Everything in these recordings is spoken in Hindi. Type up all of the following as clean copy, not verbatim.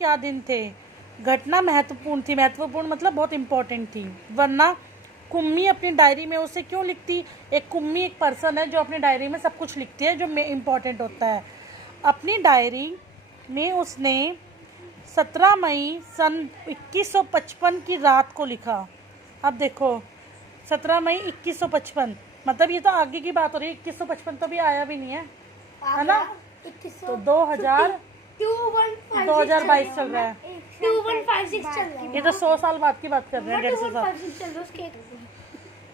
क्या दिन थे। घटना महत्वपूर्ण थी, महत्वपूर्ण मतलब बहुत इम्पोर्टेंट थी, वरना कुम्मी अपनी डायरी में उसे क्यों लिखती। एक कुम्मी एक पर्सन है जो अपनी डायरी में सब कुछ लिखती है जो इम्पोर्टेंट होता है। अपनी डायरी में उसने 17 मई सन 2155 की रात को लिखा। अब देखो 17 मई 2155, मतलब ये तो आगे की बात हो रही है, 2155 तो भी आया भी नहीं है ना, तो 2022 चल रहा है, 2156 चल रहा है। ये तो 100 साल बाद की बात कर रहे हैं, 150 साल।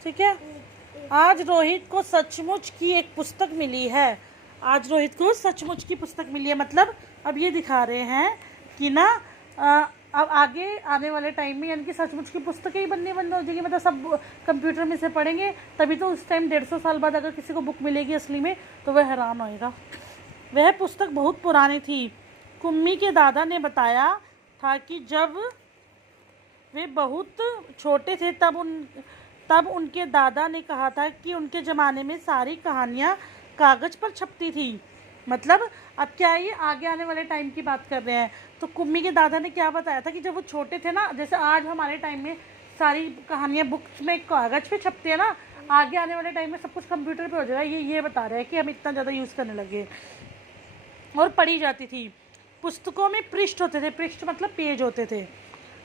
ठीक है। आज रोहित को सचमुच की एक पुस्तक मिली है। आज रोहित को सचमुच की पुस्तक मिली है, मतलब अब ये दिखा रहे हैं कि ना अब आगे आने वाले टाइम में यानी कि सचमुच की पुस्तकें ही बननी बंद हो जाएगी, मतलब सब कंप्यूटर में से पढ़ेंगे, तभी तो उस टाइम 150 साल बाद अगर किसी को बुक मिलेगी असली में तो वह हैरान होएगा। वह पुस्तक बहुत पुरानी थी। कुम्मी के दादा ने बताया था कि जब वे बहुत छोटे थे तब उनके दादा ने कहा था कि उनके ज़माने में सारी कहानियाँ कागज़ पर छपती थी। मतलब अब क्या है, ये आगे आने वाले टाइम की बात कर रहे हैं। तो कुम्मी के दादा ने क्या बताया था कि जब वो छोटे थे ना, जैसे आज हमारे टाइम में सारी कहानियाँ बुक्स में कागज़ पे छपती है ना, आगे आने वाले टाइम में सब कुछ कंप्यूटर पे हो जाएगा। ये बता रहे हैं कि हम इतना ज़्यादा यूज़ करने लगे और पढ़ी जाती थी। पुस्तकों में पृष्ठ होते थे, पृष्ठ मतलब पेज होते थे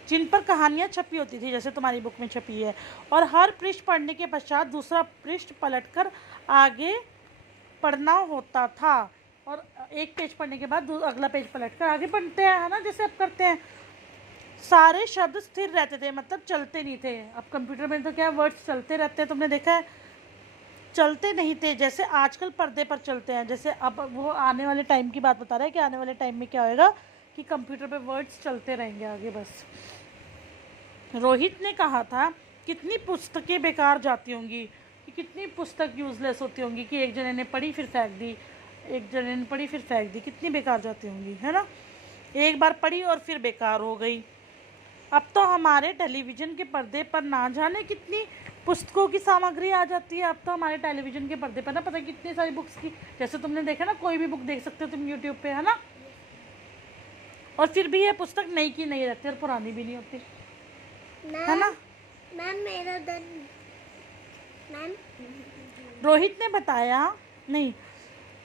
जिन पर कहानियाँ छपी होती थी, जैसे तुम्हारी बुक में छपी है, और हर पृष्ठ पढ़ने के पश्चात दूसरा पृष्ठ पलटकर आगे पढ़ना होता था, और एक पेज पढ़ने के बाद अगला पेज पलटकर आगे पढ़ते हैं, है ना, जैसे अब करते हैं। सारे शब्द स्थिर रहते थे, मतलब चलते नहीं थे। अब कंप्यूटर में तो क्या वर्ड्स चलते रहते हैं, तुमने देखा है, चलते नहीं थे जैसे आजकल पर्दे पर चलते हैं। जैसे अब वो आने वाले टाइम की बात बता रहा है कि आने वाले टाइम में क्या होएगा कि कंप्यूटर पे वर्ड्स चलते रहेंगे आगे बस। रोहित ने कहा था कितनी पुस्तकें बेकार जाती होंगी, कि कितनी पुस्तक यूज़लेस होती होंगी कि एक जने ने पढ़ी फिर फेंक दी, एक जने ने पढ़ी फिर फेंक दी, कितनी बेकार जाती होंगी, है ना। एक बार पढ़ी और फिर बेकार हो गई। अब तो हमारे टेलीविज़न के पर्दे पर ना जाने कितनी पुस्तकों की सामग्री आ जाती है। अब तो हमारे टेलीविज़न के पर्दे पर ना पता कितनी सारी बुक्स की, जैसे तुमने देखा ना, कोई भी बुक देख सकते हो तुम यूट्यूब पे, है ना। और फिर भी ये पुस्तक नई की नहीं रहती और पुरानी भी नहीं होती, है ना। मैम मेरा मैम रोहित ने बताया, नहीं,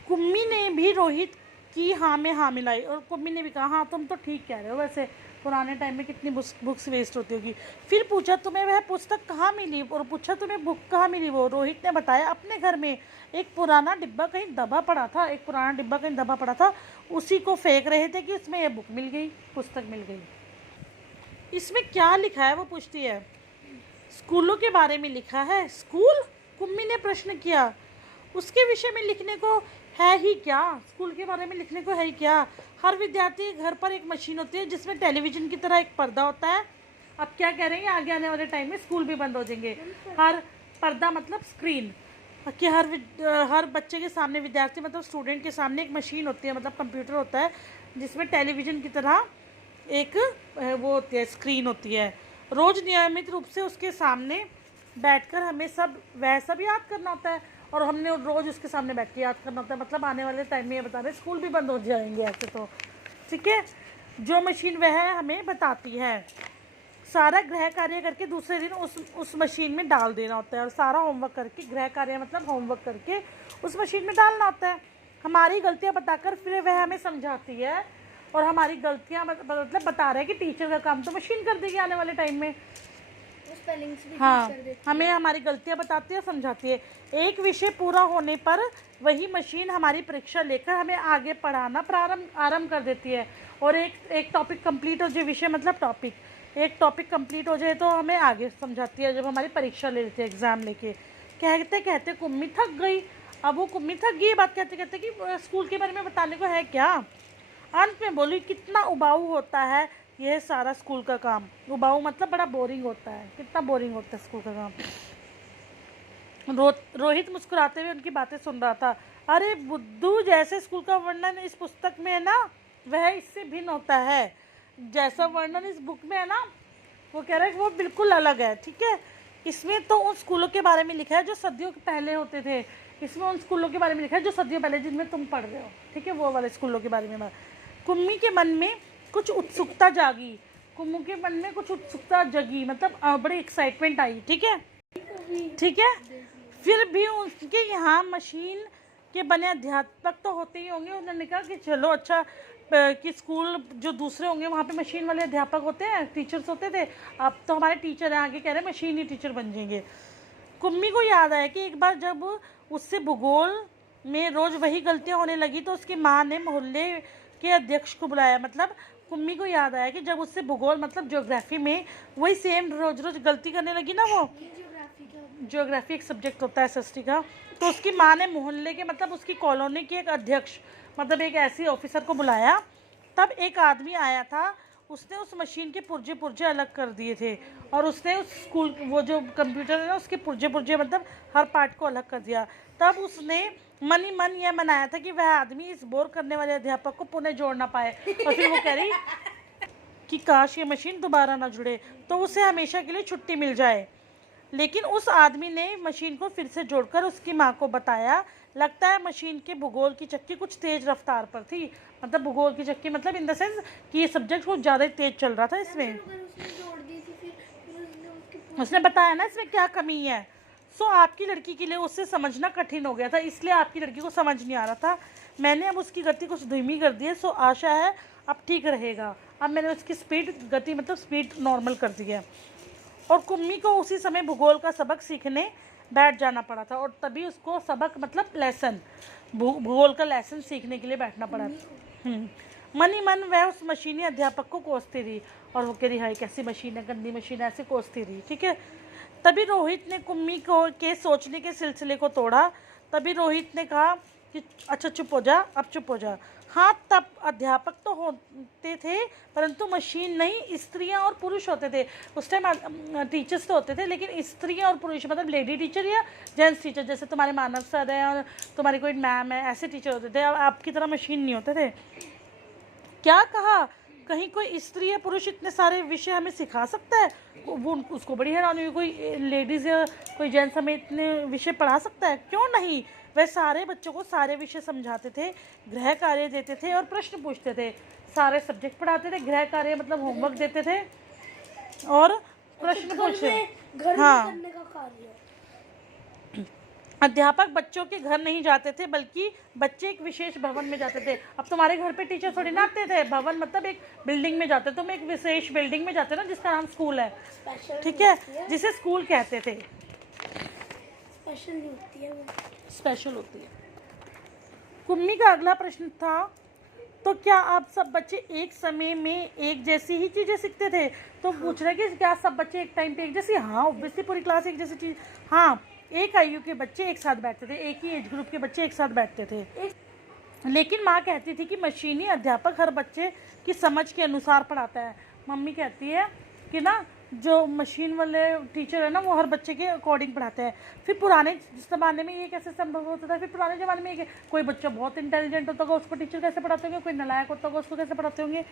कुम्मी ने भी रोहित की हाँ में हाँ मिलाई, और कुम्मी ने भी कहा हाँ तुम तो ठीक कह रहे हो, वैसे पुराने टाइम में कितनी बुक्स वेस्ट होती होगी। फिर पूछा तुम्हें वह पुस्तक कहाँ मिली, और पूछा तुम्हें बुक कहाँ मिली। वो रोहित ने बताया अपने घर में एक पुराना डिब्बा कहीं दबा पड़ा था, एक पुराना डिब्बा कहीं दबा पड़ा था, उसी को फेंक रहे थे कि इसमें यह बुक मिल गई, पुस्तक मिल गई। इसमें क्या लिखा है वो पूछती है। स्कूलों के बारे में लिखा है। स्कूल, कुम्मी ने प्रश्न किया, उसके विषय में लिखने को है ही क्या, स्कूल के बारे में लिखने को है ही क्या। हर विद्यार्थी के घर पर एक मशीन होती है जिसमें टेलीविज़न की तरह एक पर्दा होता है। अब क्या कह रहे हैं, आगे आने वाले टाइम में स्कूल भी बंद हो जाएंगे। हर पर्दा मतलब स्क्रीन, कि हर बच्चे के सामने, विद्यार्थी मतलब स्टूडेंट के सामने एक मशीन होती है, मतलब कंप्यूटर होता है जिसमें टेलीविज़न की तरह एक वो होती है, स्क्रीन होती है। रोज़ नियमित रूप से उसके सामने बैठकर हमें वह सब याद करना होता है, और हमने रोज़ उसके सामने बैठ के याद करना होता है। मतलब आने वाले टाइम में ये बता रहे हैं स्कूल भी बंद हो जाएंगे ऐसे तो, ठीक है। जो मशीन वह हमें बताती है, सारा गृह कार्य करके दूसरे दिन उस मशीन में डाल देना होता है, और सारा होमवर्क करके, गृह कार्य मतलब होमवर्क करके उस मशीन में डालना होता है। हमारी गलतियाँ बताकर फिर वह हमें समझाती है, और हमारी गलतियाँ मतलब बता रहे हैं कि टीचर का काम तो मशीन कर देगी आने वाले टाइम में। हाँ, हमें हमारी गलतियाँ बताती है, समझाती है। एक विषय पूरा होने पर वही मशीन हमारी परीक्षा लेकर हमें आगे पढ़ाना आरंभ कर देती है। और एक टॉपिक कंप्लीट हो जाए, विषय मतलब टॉपिक, एक टॉपिक कंप्लीट हो जाए तो हमें आगे समझाती है जब हमारी परीक्षा ले लेती है, एग्ज़ाम लेके। कहते कहते कुम्मी थक गई। अब वो कुम्मी थक गई बात कहते कहते कि स्कूल के बारे में बताने को है क्या। अंत में बोली, कितना उबाऊ होता है यह सारा स्कूल का काम। उबाऊ मतलब बड़ा बोरिंग होता है, कितना बोरिंग होता है स्कूल का काम। रोहित मुस्कुराते हुए उनकी बातें सुन रहा था। अरे बुद्धू, जैसे स्कूल का वर्णन इस पुस्तक में है ना, वह इससे भिन्न होता है। जैसा वर्णन इस बुक में है ना, वो कह रहा है कि वो बिल्कुल अलग है, ठीक है। इसमें तो उन स्कूलों के बारे में लिखा है जो सदियों पहले होते थे। इसमें उन स्कूलों के बारे में लिखा है जो सदियों पहले जिनमें तुम पढ़ रहे हो, ठीक है, वो वाले स्कूलों के बारे में। कुम्मी के मन में कुछ उत्सुकता जागी, कुम्मू के मन में कुछ उत्सुकता जगी, मतलब बड़ी एक्साइटमेंट आई। ठीक है, ठीक है। फिर भी उनके यहाँ मशीन के बने अध्यापक तो होते ही होंगे। उन्होंने कहा कि चलो अच्छा कि स्कूल जो दूसरे होंगे वहाँ पे मशीन वाले अध्यापक होते हैं, टीचर्स होते थे, अब तो हमारे टीचर हैं, आगे कह रहे हैं मशीन ही टीचर बन जाएंगे। कुम्मी को याद आया कि एक बार जब उससे भूगोल में रोज़ वही गलतियाँ होने लगी तो उसकी माँ ने मोहल्ले के अध्यक्ष को बुलाया। मतलब कुम्मी को याद आया कि जब उससे भूगोल मतलब ज्योग्राफी में वही सेम रोज़ रोज़ गलती करने लगी ना, वो ज्योग्राफी एक सब्जेक्ट होता है एसएसटी का, तो उसकी माँ ने मोहल्ले के मतलब उसकी कॉलोनी के एक अध्यक्ष मतलब एक ऐसी ऑफिसर को बुलाया। तब एक आदमी आया था, उसने उस मशीन के पुर्जे पुर्जे अलग कर दिए थे और उसने उस स्कूल वो जो कंप्यूटर है ना उसके पुर्जे पुर्जे मतलब हर पार्ट को अलग कर दिया। तब उसने मन ही मन यह मनाया था कि वह आदमी इस बोर करने वाले अध्यापक को पुनः जोड़ ना पाए, और फिर वो कह रही कि काश ये मशीन दोबारा ना जुड़े तो उसे हमेशा के लिए छुट्टी मिल जाए। लेकिन उस आदमी ने मशीन को फिर से जोड़कर उसकी माँ को बताया। लगता है मशीन के भूगोल की चक्की कुछ तेज़ रफ्तार पर थी, मतलब भूगोल की चक्की मतलब इन द सेंस कि ये सब्जेक्ट कुछ ज़्यादा तेज़ चल रहा था इसमें। उसने बताया ना इसमें क्या कमी है। सो आपकी लड़की के लिए उससे समझना कठिन हो गया था, इसलिए आपकी लड़की को समझ नहीं आ रहा था। मैंने अब उसकी गति कुछ धीमी कर दी है, सो आशा है अब ठीक रहेगा। अब मैंने उसकी गति मतलब स्पीड नॉर्मल कर दी है। और कुम्मी को उसी समय भूगोल का सबक सीखने बैठ जाना पड़ा था, और तभी उसको सबक मतलब लेसन भूगोल का लेसन सीखने के लिए बैठना पड़ा। मन ही मन वह उस मशीनी अध्यापक को कोसती रही, और वो कह रही हाय कैसी मशीन है, गंदी मशीन है, ऐसे कोसती रही। ठीक है, तभी रोहित ने कुम्मी को के सोचने के सिलसिले को तोड़ा। तभी रोहित ने कहा कि अच्छा चुप हो जा, अब चुप हो जा। हाँ, तब अध्यापक तो होते थे परंतु मशीन नहीं, स्त्रियां और पुरुष होते थे। उस टाइम टीचर्स तो होते थे लेकिन स्त्रियां और पुरुष मतलब लेडी टीचर या जेंट्स टीचर, जैसे तुम्हारे मानव सर है और तुम्हारी कोई मैम है, ऐसे टीचर होते थे। अब आपकी तरह मशीन नहीं होते थे। क्या कहा, कहीं कोई स्त्री या पुरुष इतने सारे विषय हमें सिखा सकता है? वो उसको बड़ी हैरानी हुई, कोई लेडीज़ या कोई जेंट्स हमें इतने विषय पढ़ा सकता है? क्यों नहीं, वह सारे बच्चों को सारे विषय समझाते थे, गृह कार्य देते थे और प्रश्न पूछते थे। सारे सब्जेक्ट पढ़ाते थे, गृह कार्य मतलब होमवर्क देते थे और प्रश्न पूछते। हाँ, अध्यापक बच्चों के घर नहीं जाते थे बल्कि बच्चे एक विशेष भवन में जाते थे। अब तुम्हारे घर पे टीचर थोड़ी ना आते थे, भवन मतलब एक बिल्डिंग में जाते, तुम एक विशेष बिल्डिंग में जाते ना जिसका नाम स्कूल है। ठीक है, जिसे स्कूल कहते थे। स्पेशल होती है। कुम्मी का अगला प्रश्न था, तो क्या आप सब बच्चे एक समय में एक जैसी ही चीज़ें सीखते थे? तो पूछ रहे कि क्या सब बच्चे एक टाइम पे एक जैसी? हाँ, ऑब्वियसली पूरी क्लास एक जैसी चीज़। हाँ, एक आयु के बच्चे एक साथ बैठते थे, एक ही एज ग्रुप के बच्चे एक साथ बैठते थे। लेकिन माँ कहती थी कि मशीनी अध्यापक हर बच्चे की समझ के अनुसार पढ़ाता है। मम्मी कहती है कि ना जो मशीन वाले टीचर है ना वो हर बच्चे के अकॉर्डिंग पढ़ाते हैं। फिर पुराने ज़माने में ये कैसे संभव होता था? फिर पुराने ज़माने में ये कोई बच्चा बहुत इंटेलिजेंट होता होगा उसको टीचर कैसे पढ़ाते होंगे, कोई नालायक होता होगा उसको कैसे पढ़ाते होंगे?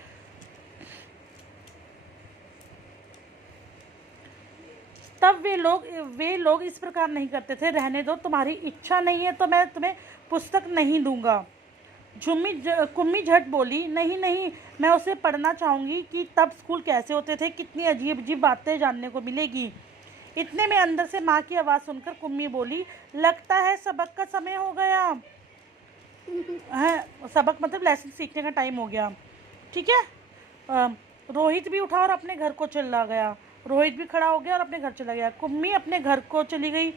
तब वे लोग इस प्रकार नहीं करते थे। रहने दो, तुम्हारी इच्छा नहीं है तो मैं तुम्हें पुस्तक नहीं दूंगा। कुम्मी झट बोली, नहीं नहीं, मैं उसे पढ़ना चाहूँगी कि तब स्कूल कैसे होते थे, कितनी अजीब अजीब बातें जानने को मिलेगी। इतने में अंदर से माँ की आवाज़ सुनकर कुम्मी बोली, लगता है सबक का समय हो गया है। सबक मतलब लेसन सीखने का टाइम हो गया। ठीक है, रोहित भी उठा और अपने घर को चला गया। रोहित भी खड़ा हो गया और अपने घर चला गया। कुम्मी अपने घर को चली गई।